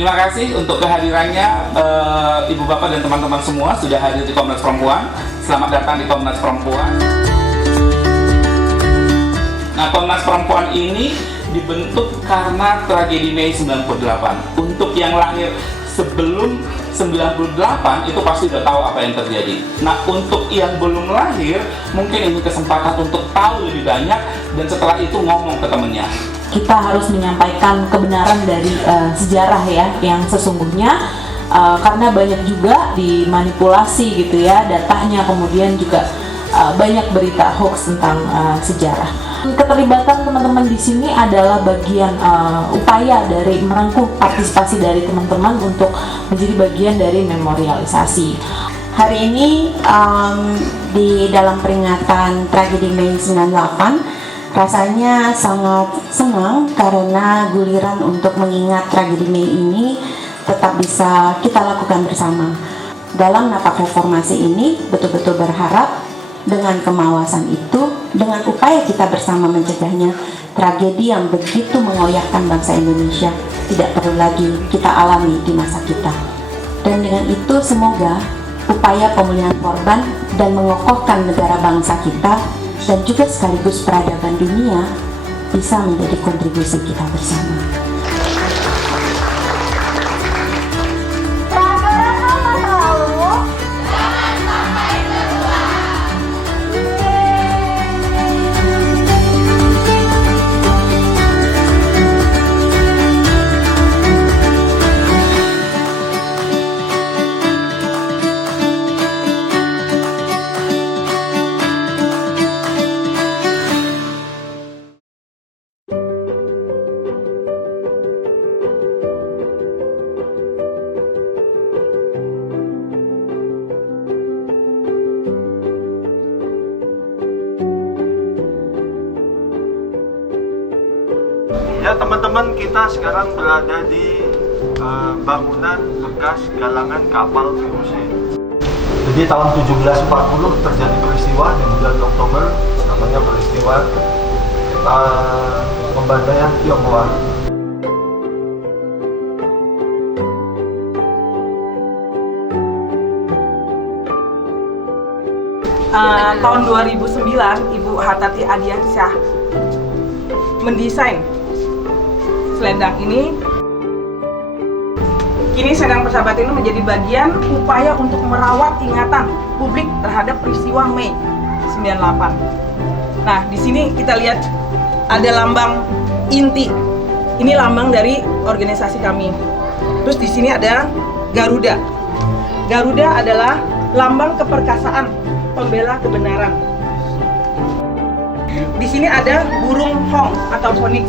Terima kasih untuk kehadirannya Ibu Bapak dan teman-teman semua sudah hadir di Komnas Perempuan. Selamat datang di Komnas Perempuan. Nah, Komnas Perempuan ini dibentuk karena tragedi Mei 98. Untuk yang lahir sebelum 98 itu pasti udah tahu apa yang terjadi. Nah, untuk yang belum lahir mungkin ini kesempatan untuk tahu lebih banyak dan setelah itu ngomong ke temennya. Kita harus menyampaikan kebenaran dari sejarah ya yang sesungguhnya, karena banyak juga dimanipulasi gitu ya datanya, kemudian juga banyak berita hoax tentang sejarah. Keterlibatan teman-teman di sini adalah bagian upaya dari merangkul partisipasi dari teman-teman untuk menjadi bagian dari memorialisasi. Hari ini di dalam peringatan tragedi Mei 98, rasanya sangat senang karena guliran untuk mengingat tragedi Mei ini tetap bisa kita lakukan bersama. Dalam napak reformasi ini betul-betul berharap dengan kemawasan itu, dengan upaya kita bersama mencegahnya, tragedi yang begitu mengoyakkan bangsa Indonesia tidak perlu lagi kita alami di masa kita. Dan dengan itu semoga upaya pemulihan korban dan mengokohkan negara bangsa kita dan juga sekaligus peradaban dunia bisa menjadi kontribusi kita bersama. Ya teman-teman, kita sekarang berada di bangunan bekas galangan kapal VOC. Jadi tahun 1740 terjadi peristiwa di bulan Oktober, namanya peristiwa pembantaian Tionghoa. Tahun 2009 Ibu Hartati Adiansyah mendesain selendang ini. Kini selendang persahabatan ini menjadi bagian upaya untuk merawat ingatan publik terhadap peristiwa Mei 98. Nah, di sini kita lihat ada lambang inti. Ini lambang dari organisasi kami. Terus di sini ada Garuda. Garuda adalah lambang keperkasaan, pembela kebenaran. Di sini ada burung hong atau phoenix.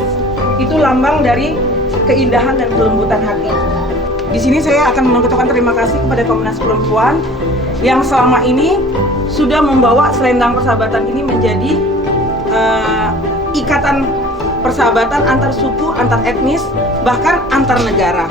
Itu lambang dari keindahan dan kelembutan hati. Di sini saya akan mengucapkan terima kasih kepada Komnas Perempuan yang selama ini sudah membawa selendang persahabatan ini menjadi ikatan persahabatan antar suku, antar etnis, bahkan antar negara.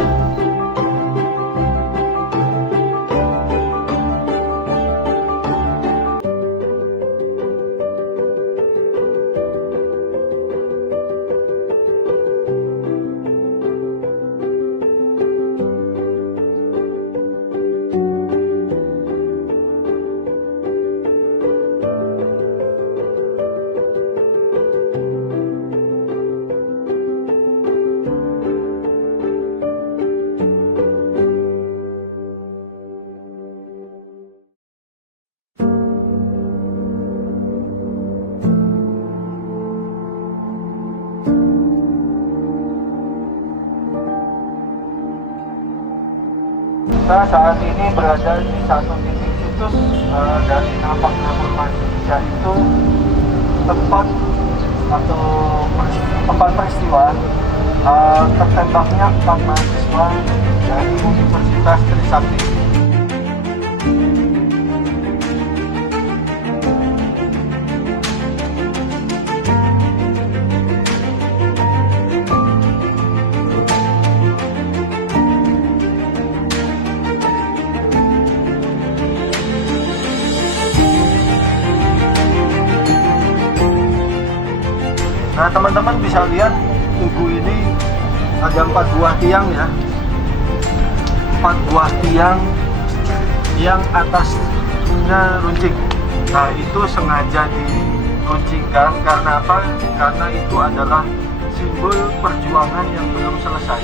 Kita saat ini berada di satu titik situs dari napak reformasi, yaitu tempat peristiwa tertembaknya 4 mahasiswa dari Universitas Trisakti. Nah teman-teman bisa lihat tugu ini ada 4 buah tiang ya. 4 buah tiang yang atasnya runcing. Nah, itu sengaja diruncingkan karena apa? Karena itu adalah simbol perjuangan yang belum selesai.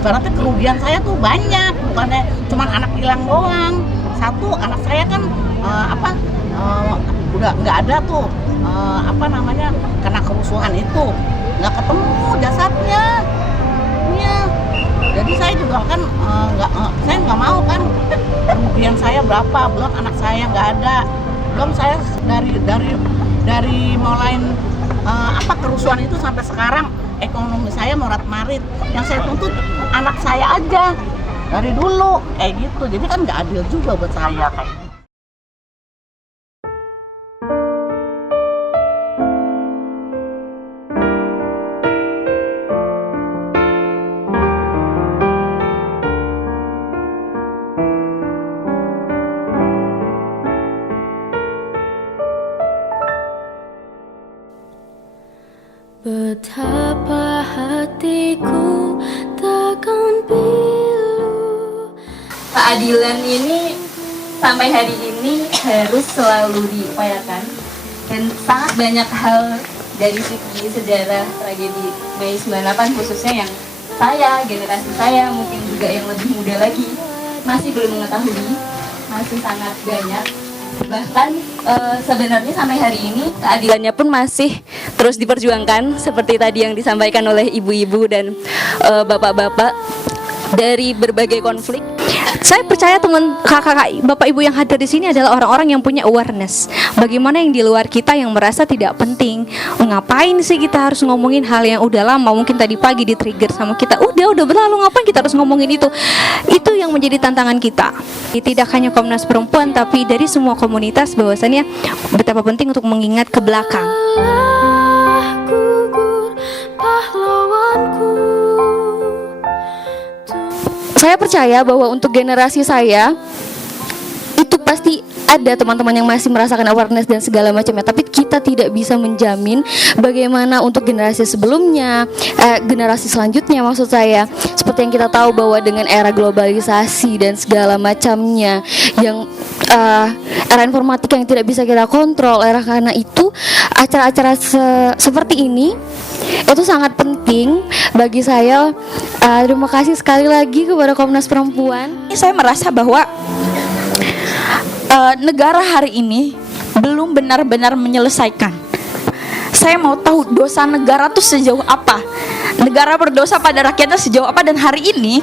Ibaratnya kerugian saya tuh banyak, bukannya cuma anak hilang doang. Satu, anak saya kan udah nggak ada tuh, kena kerusuhan itu, nggak ketemu jasadnya. Iya. Jadi saya juga kan saya nggak mau kan kerugian saya berapa, belum anak saya nggak ada, belum saya dari mulai kerusuhan itu sampai sekarang ekonomi saya morat-marit. Yang saya tuntut anak saya aja dari dulu kayak gitu. Jadi kan nggak adil juga buat saya kayak gitu. Betapa hatiku takkan pilu. Keadilan ini sampai hari ini harus selalu diupayakan, dan sangat banyak hal dari segi sejarah tragedi Mei 98 khususnya yang generasi saya, mungkin juga yang lebih muda lagi masih belum mengetahui, masih sangat banyak. Bahkan sebenarnya sampai hari ini keadilannya pun masih terus diperjuangkan seperti tadi yang disampaikan oleh ibu-ibu dan bapak-bapak dari berbagai konflik. Saya percaya teman kakak-kakak, bapak ibu yang hadir di sini adalah orang-orang yang punya awareness. Bagaimana yang di luar kita yang merasa tidak penting. Ngapain sih kita harus ngomongin hal yang udah lama, mungkin tadi pagi di trigger sama kita. Udah berlalu, ngapain kita harus ngomongin itu? Itu yang menjadi tantangan kita. Tidak hanya Komnas Perempuan, tapi dari semua komunitas, bahwasannya betapa penting untuk mengingat ke belakang. Saya percaya bahwa untuk generasi saya itu pasti ada teman-teman yang masih merasakan awareness dan segala macamnya, tapi kita tidak bisa menjamin bagaimana untuk generasi sebelumnya, generasi selanjutnya maksud saya. Seperti yang kita tahu bahwa dengan era globalisasi dan segala macamnya, yang era informatika yang tidak bisa kita kontrol, karena itu acara-acara seperti ini itu sangat penting bagi saya. Terima kasih sekali lagi kepada Komnas Perempuan. Saya merasa bahwa negara hari ini belum benar-benar menyelesaikan. Saya mau tahu dosa negara tuh sejauh apa, negara berdosa pada rakyatnya sejauh apa. Dan hari ini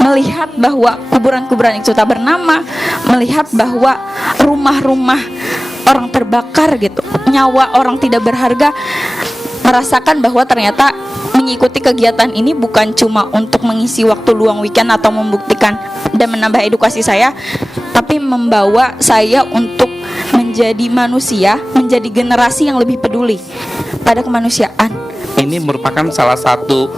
melihat bahwa kuburan-kuburan itu tak bernama, melihat bahwa rumah-rumah orang terbakar gitu, nyawa orang tidak berharga, merasakan bahwa ternyata mengikuti kegiatan ini bukan cuma untuk mengisi waktu luang weekend atau membuktikan dan menambah edukasi saya, tapi membawa saya untuk menjadi manusia, menjadi generasi yang lebih peduli pada kemanusiaan. Ini merupakan salah satu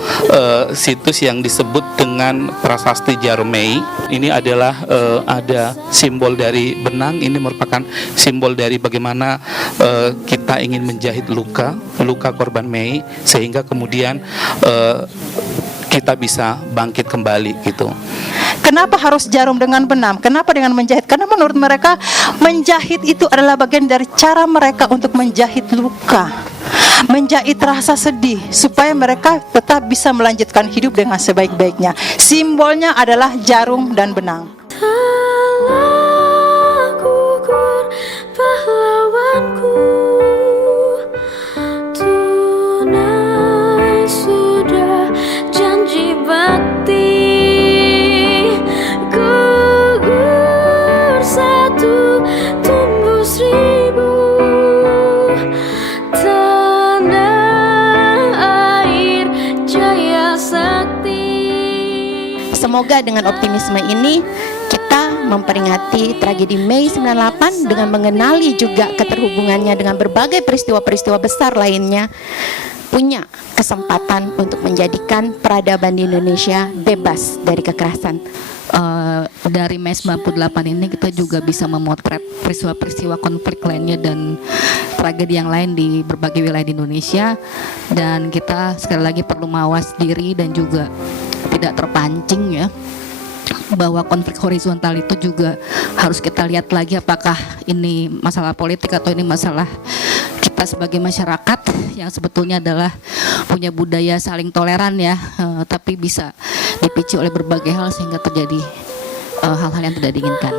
situs yang disebut dengan Prasasti Jaromei. Ini adalah ada simbol dari benang. Ini merupakan simbol dari bagaimana kita ingin menjahit luka korban Mei, sehingga kemudian kita bisa bangkit kembali gitu. Kenapa harus jarum dengan benang? Kenapa dengan menjahit? Karena menurut mereka menjahit itu adalah bagian dari cara mereka untuk menjahit luka, menjahit rasa sedih, supaya mereka tetap bisa melanjutkan hidup dengan sebaik-baiknya. Simbolnya adalah jarum dan benang. Telah gugur pahlawanku, tunai sudah janji bakti. Gugur satu, tumbuh seribu, tanah air jaya sakti. Semoga dengan optimisme ini kita memperingati tragedi Mei 98 dengan mengenali juga keterhubungannya dengan berbagai peristiwa-peristiwa besar lainnya, punya kesempatan untuk menjadikan peradaban di Indonesia bebas dari kekerasan. Dari Mei 98 ini kita juga bisa memotret peristiwa-peristiwa konflik lainnya dan tragedi yang lain di berbagai wilayah di Indonesia, dan kita sekali lagi perlu mawas diri dan juga tidak terpancing ya, bahwa konflik horizontal itu juga harus kita lihat lagi apakah ini masalah politik atau ini masalah kita sebagai masyarakat yang sebetulnya adalah punya budaya saling toleran ya, tapi bisa dipicu oleh berbagai hal sehingga terjadi hal-hal yang tidak diinginkan.